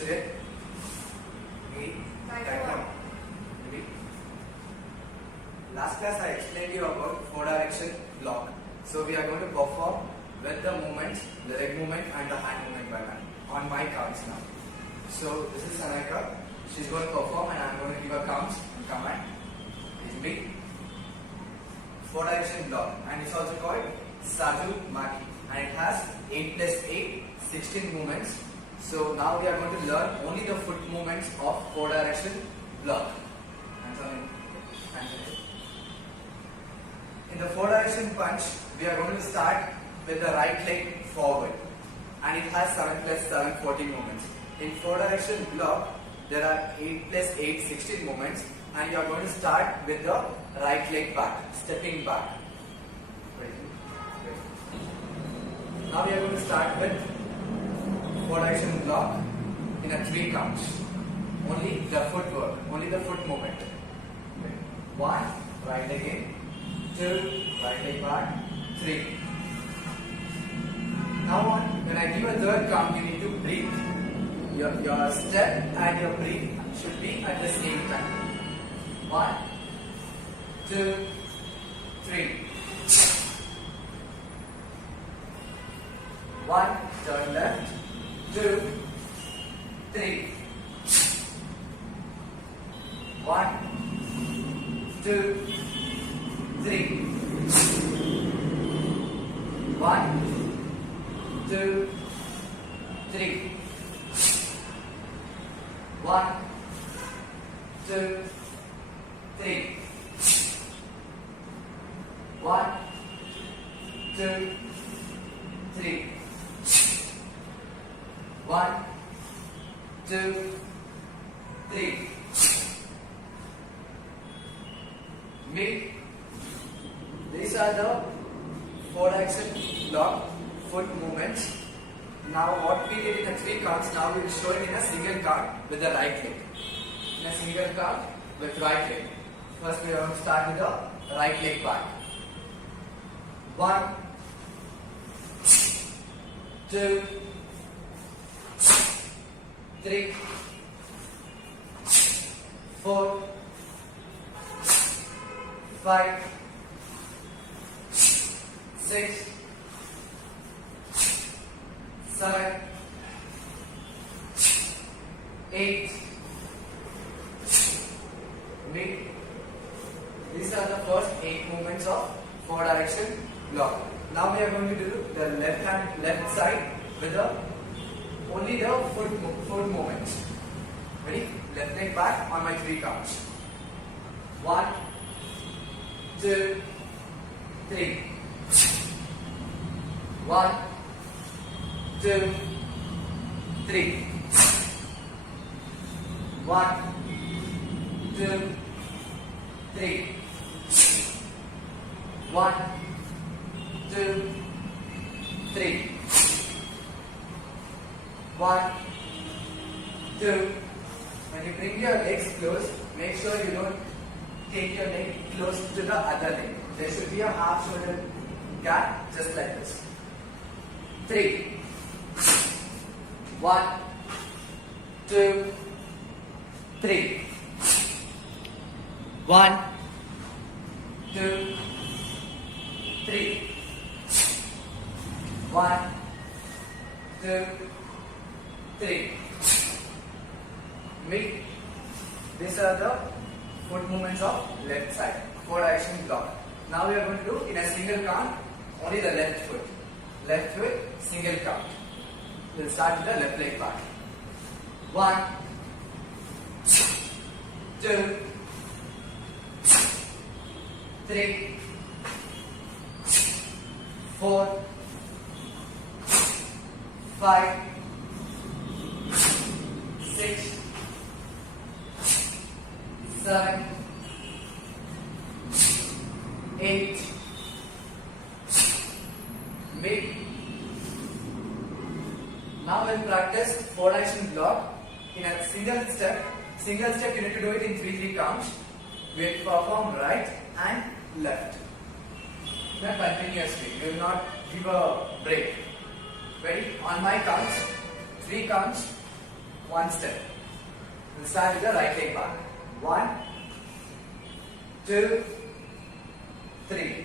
Sit. Knee. Right now. Ready? Last class I explained you about 4-direction block. So we are going to perform with the movements, the leg movement and the hand movement by hand on my counts now. So this is Sanika. She's going to perform and I am going to give her counts and command. It's me. 4-direction block, and it's also called Saju Maki, and it has 8 plus 8, 16 movements. So now we are going to learn only the foot movements of 4-direction block. In the 4-direction punch, we are going to start with the right leg forward, and it has 7 plus 7, 14 movements. In 4-direction block, there are 8 plus 8, 16 movements, and you are going to start with the right leg back, stepping back. Now we are going to start with 4-direction block in a 3 counts. Only the footwork, only the foot movement. 1, right leg in, 2, right leg back, 3. Now on, when I give a third count, you need to breathe. Your step and your breathe should be at the same time. 1, 2, 3. 1, turn left, 2, 3. 1, 2, 3. 1, 2, 3. 1, 2, 3. 1, 2, 3. 1, 2, 3. Mid. These are the 4-direction block foot movements. Now what we did in the 3 counts, now we will show it in a single count with the right leg. In a single count with right leg. First we are going to start with the right leg back. 1, 2, 3, 4, 5, 6, 7, 8. Mid. These are the first 8 movements of 4-direction block. Now we are going to do the left side with only the foot movements. Ready? Left leg back on my 3 counts. 1, 2, 3. 1, 2, 3. 1, 2, 3. 1, 2, 3. 1, 2. When you bring your legs close, make sure you don't take your leg close to the other leg. There should be a half shoulder gap just like this. 3. 1, 2, 3. 1, 2, 3. 1, 2, 3. Mid. These are the foot movements of left side, 4-direction block. Now we are going to do in a single count only the left foot. Left foot, single count. We'll start with the left leg back. 1, 2, 3, 4, 5, 6, 7, 8. Mid. Now we'll practice 4-direction block in a single step. Single step you need to do it in 3 counts. We'll perform right and left. Then continuously. We will not give a break. Ready? On my counts, 3 counts. one step. We'll start with the right leg back. 1, 2, 3.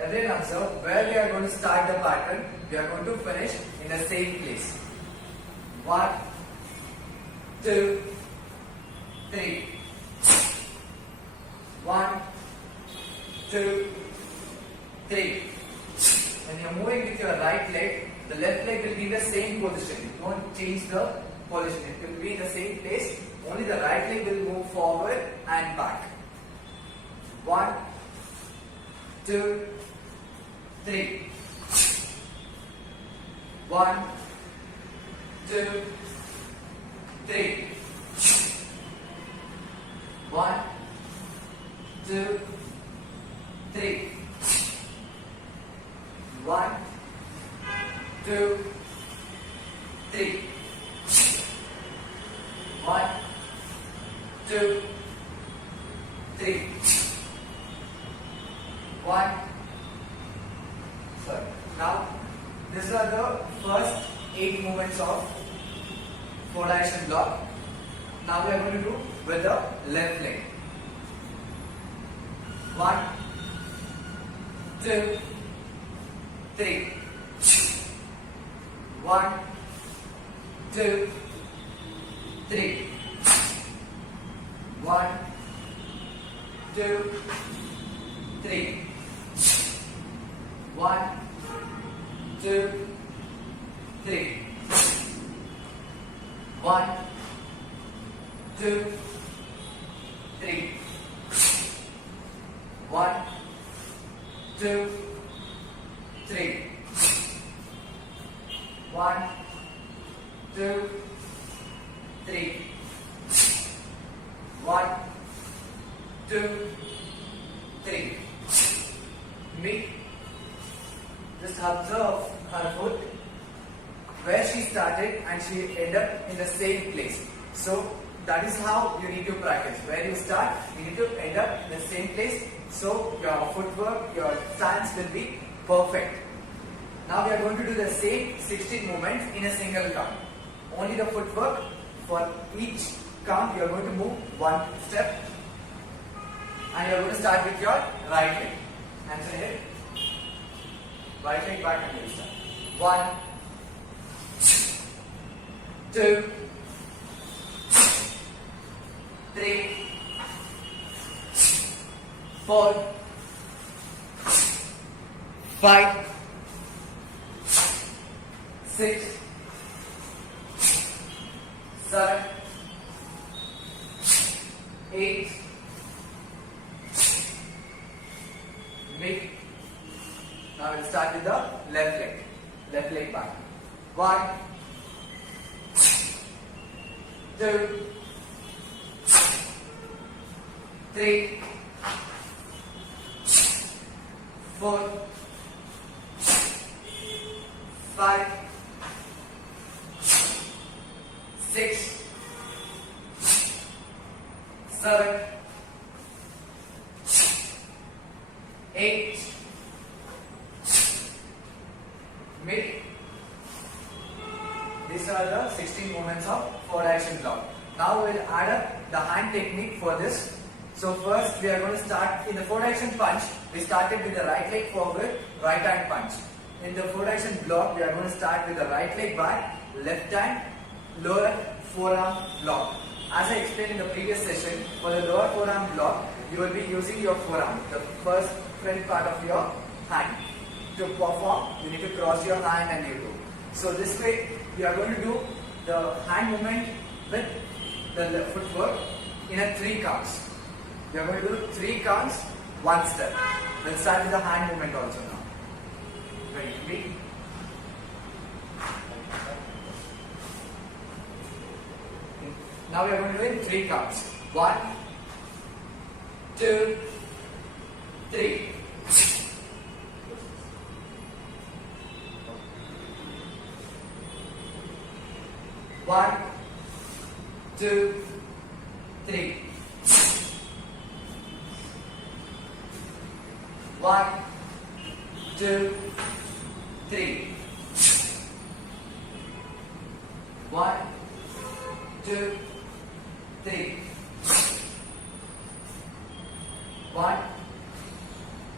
Everyone observe where we are going to start the pattern. We are going to finish in the same place. 1, 2, 3. 1, 2, 3. When you are moving with your right leg, the left leg will be in the same position. You won't change the position. It will be in the same place. Only the right leg will move forward and back. 1, 2, 3. 1, 2, 3. 1, 2, 3. 1, 2, 3. 1, 2, 3. 1. Sorry. Now, these are the first 8 movements of 4-direction block. Now we are going to do with the left leg. 1, 2, 3. 1, 2, 3. 1, 2, 3. 1, 2, 3. 1, 2, 3. 1, 2, 3. 1, 2, 3. 1, 2, 3. Me. Just observe her foot where she started and she ended up in the same place. So that is how you need to practice. Where you start, you need to end up in the same place. So your footwork, your stance will be perfect. Now we are going to do the same 16 movements in a single count. Only the footwork. For each count you are going to move one step. And you are going to start with your right leg. Hands ahead. Right leg back and you start. 1, 2, 3, 4, 5, 6, 7, 8, mid. Now we'll start with the left leg. Left leg back. 1, 2, 3, 4, 5, 6, 7, 8, mid. These are the 16 movements of 4-direction block. Now we will add up the hand technique for this. So first we are going to start in the 4-direction punch. We started with the right leg forward, right hand punch. In the 4-direction block, we are going to start with the right leg back, left hand, lower forearm block. As I explained in the previous session, for the lower forearm block, you will be using your forearm, the first front part of your hand. To perform, you need to cross your hand and you do. So this way, we are going to do the hand movement with the footwork in a 3 counts. We are going to do 3 counts, 1 step. We'll start with the hand movement also now. Ready? Now we are going to do it in 3 counts. 1, 2, 3. 1, 2, 3. 1, 2, 3. 1, 2, 3. 1,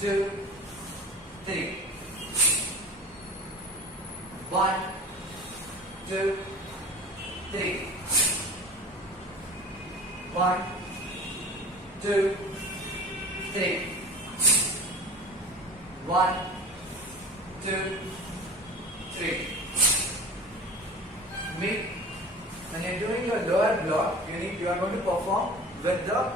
2, 3. 1, 2, 3. 1, 2, 3. 1, 2, 3. Meet. When you are doing your lower block, you are going to perform with the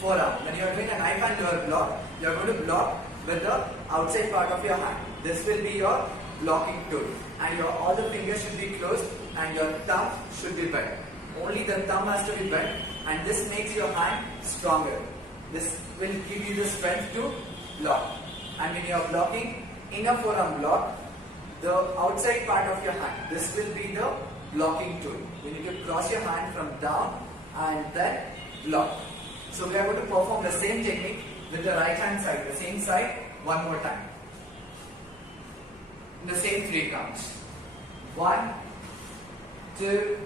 forearm. When you are doing a knife and lower block, you are going to block with the outside part of your hand. This will be your blocking tool, and all the fingers should be closed and your thumb should be bent. Only the thumb has to be bent, and this makes your hand stronger. This will give you the strength to block. And when you are blocking in a forearm block, the outside part of your hand, this will be the blocking tool. You need to cross your hand from down and then block. So we are going to perform the same technique with the right hand side, the same side, one more time. In the same 3 counts. 1, 2,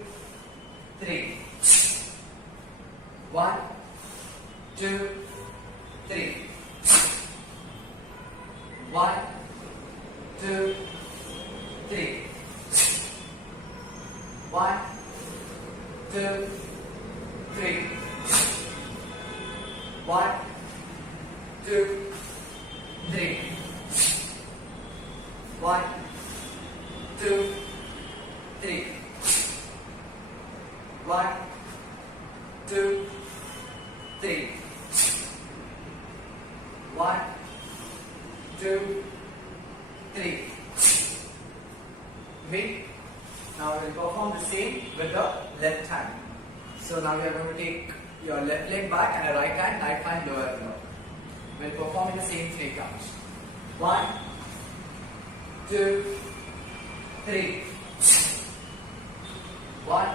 3. 1, 2, 3. 1, 2, 3. 1, 2, 3. 1, 2, 3. 1, 2, 3. 1, 2, 3. 1, 2, 3. Meet. Now we will perform the same with the left hand. So now we are going to take your left leg back and a right hand, knife hand, lower block. We will perform in the same 3 counts. 1, 2, 3. 1,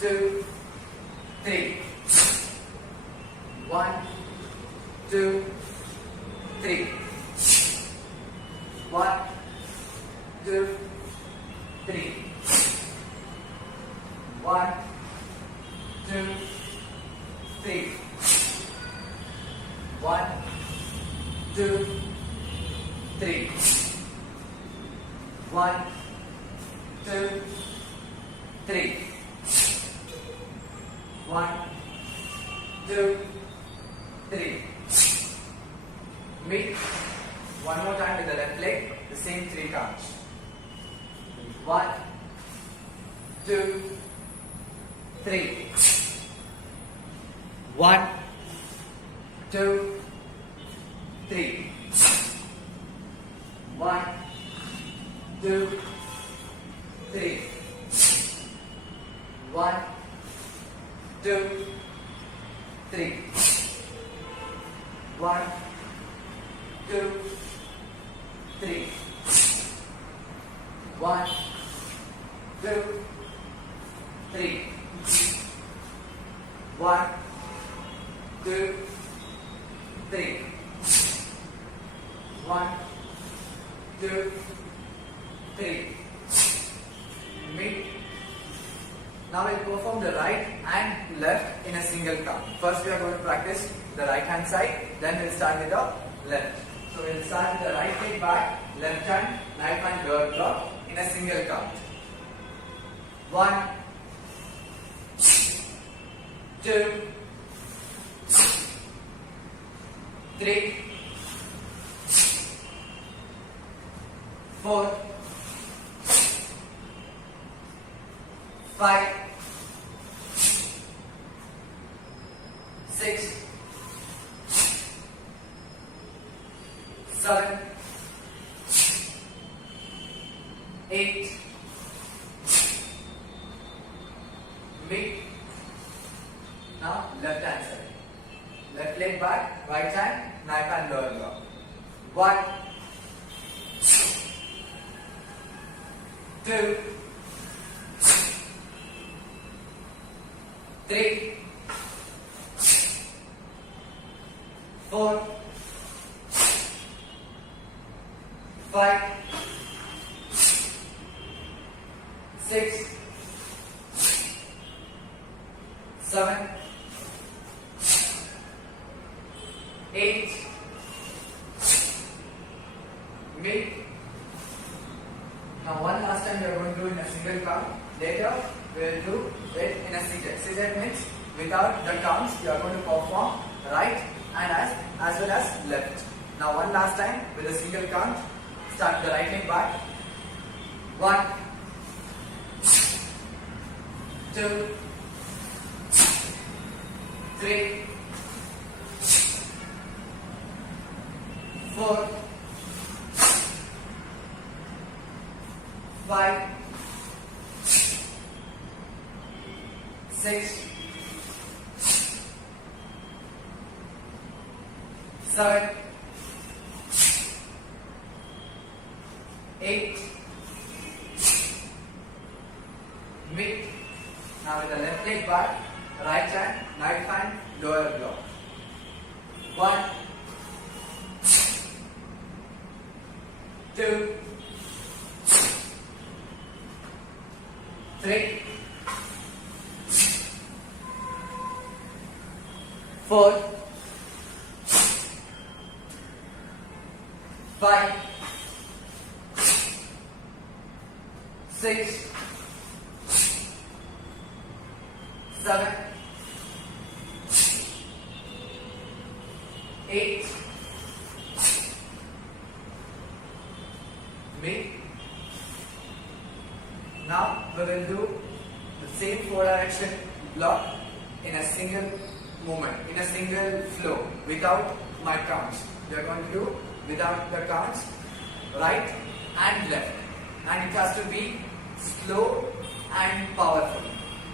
2, 3. 1, 2, 3. 1, 2, 3. 1, 2, 3. 1, 2, 3. 1, 2, 3. 1, 2, 3. Meet. One more time with the left leg, the same 3 counts. 1, 2, 3. 1, 2, 3. 1, 2, 3. 1, 2, 3. 1, 2, 3. 1, 2, 3. 1, 2, 3. 1, 2, 3. Meet. Now we'll perform the right and left in a single count. First we are going to practice the right hand side, then we'll start with the left. So we'll start with the right leg back, left hand, knife and lower block in a single count. 1, 2, 3, 4, 5, 6, 7, 8. Meet. Now left hand side. Left leg back, right hand, knife and lower block. 1, 2, 3, 4, 5, 6, 7, 8, mid. Now one last time we are going to do in a single count. Later we will do it in a zigzag. Zigzag means without the counts you are going to perform right and as well as left. Now one last time with a single count. Start the right leg back. 1, 2, 3, 4, 5, 6, 7, 8, mid. Now with the left leg back, right hand, knife hand, lower block. 1, 2, 3, 4, 5, 6, 7, 8, mid. Now we will do the same 4 direction block in a single movement, in a single flow, without my counts. We are going to do without the counts, right and left, and it has to be slow and powerful.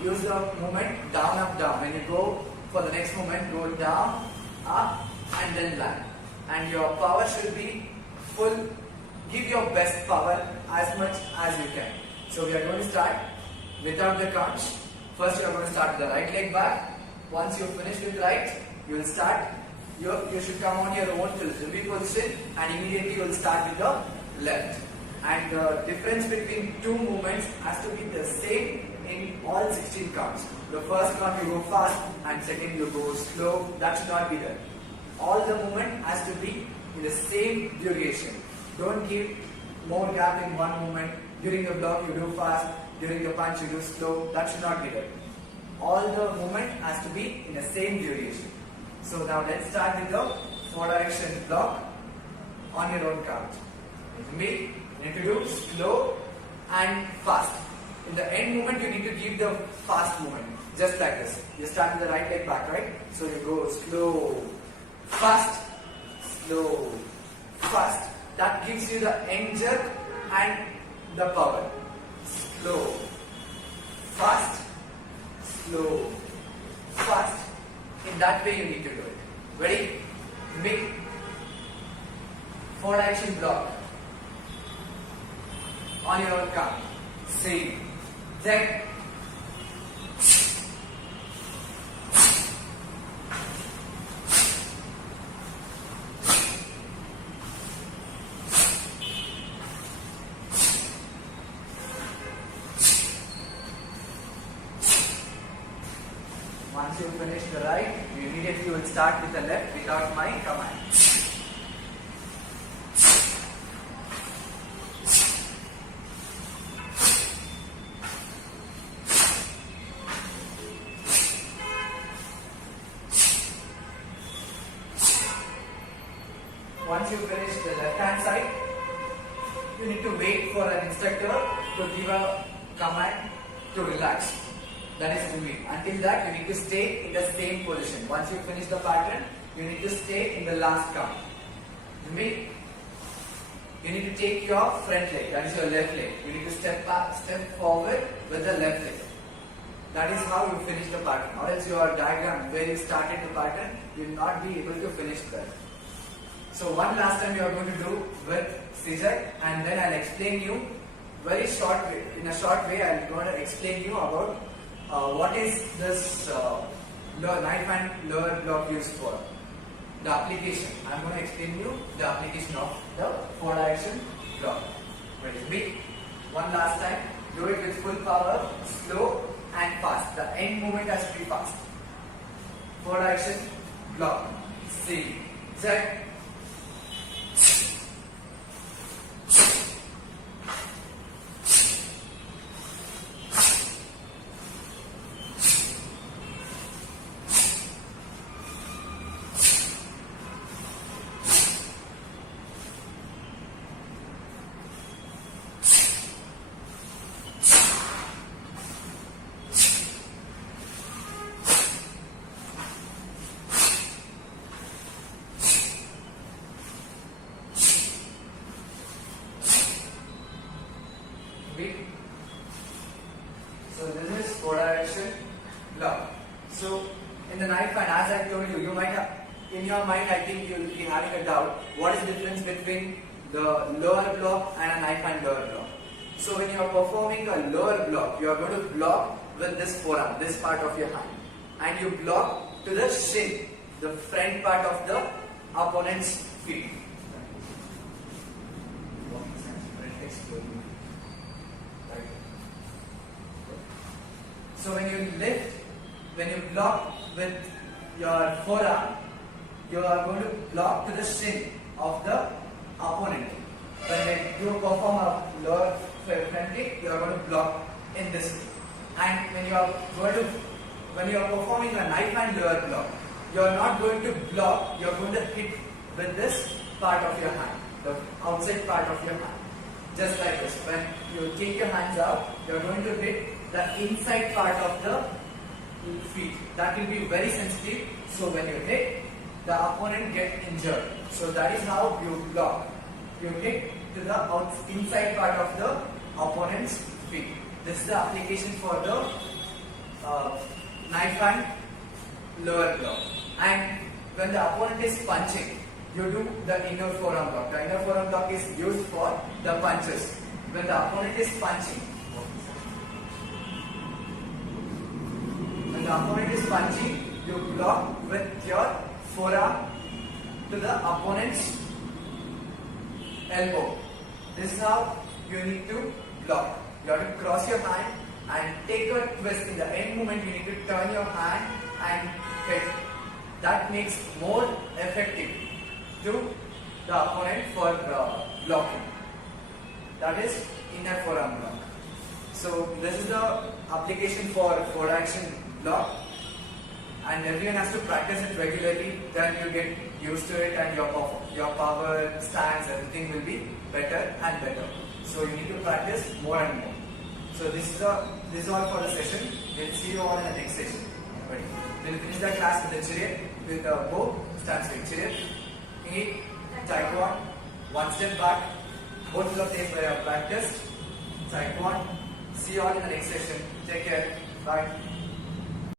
Use the movement down, up, down. When you go for the next movement, go down, up, and then land. And your power should be full. Give your best power as much as you can. So we are going to start without the counts. First you are going to start with the right leg back. Once you finish with right, you will start. You should come on your own to the position, and immediately you will start with the left. And the difference between two movements has to be the same in all 16 counts. The first count you go fast and second you go slow. That should not be there. All the movement has to be in the same duration. Don't give more gap in one movement. During the block you do fast, during the punch you do slow. That should not be there. All the movement has to be in the same duration. So now let's start with the 4 direction block on your own count. With me, you need to do slow and fast. In the end movement, you need to give the fast movement, just like this. You start with the right leg back, right? So you go slow, fast, slow, fast. That gives you the end jerk and the power. Slow, fast, slow, fast. In that way you need to do it. Ready? Make 4 direction block on your own count. Same. Then once you finish the right, you immediately will start with the left without my command. Once you finish the left hand side, you need to wait for an instructor to give a command to relax. That is to me. Until that, you need to stay in the same position. Once you finish the pattern, you need to stay in the last count. To me, you need to take your front leg, that is your left leg. You need to step back, step forward with the left leg. That is how you finish the pattern. Or else your diagram where you started the pattern, you will not be able to finish that. So one last time you are going to do with zigzag, and then I'll explain you very short way. In a short way, I'm going to explain you about what is this knife and lower block used for. The application. I'm going to explain you the application of the 4 direction block. Ready? One last time. Do it with full power, slow and fast. The end movement has to be fast. Forward action, block, Z, Z. So this is forward action block. So in the knife hand, as I told you, you might have, in your mind, I think you'll be having a doubt. What is the difference between the lower block and a knife hand lower block? So when you are performing a lower block, you are going to block with this forearm, this part of your hand, and you block to the shin, the front part of the opponent's feet. So when you lift, when you block with your forearm, you are going to block to the shin of the opponent. When you perform a lower front kick, you are going to block in this way. And when you are performing a knife hand lower block, you are not going to block, you are going to hit with this part of your hand, the outside part of your hand. Just like this. When you take your hands out, you are going to hit the inside part of the feet. That will be very sensitive. So when you hit, the opponent gets injured. So that is how you block. You hit to the inside part of the opponent's feet. This is the application for the knife hand lower block. And when the opponent is punching, you do the inner forearm block. The inner forearm block is used for the punches. When the opponent is punching, you block with your forearm to the opponent's elbow. This is how you need to block. You have to cross your hand and take a twist. In the end movement, you need to turn your hand and hit. That makes more effective to the opponent for blocking. That is inner forearm block. So this is the application for forward action block, and everyone has to practice it regularly. Then you get used to it, and your power, stance, everything will be better and better. So you need to practice more and more. So this is all for the session. We'll see you all in the next session. We'll finish the class with the chariot, with the bow, stance with chariot. Eight, taekwondo, one step back. Both of things were practiced. Taekwondo. See you all in the next session. Take care. Bye.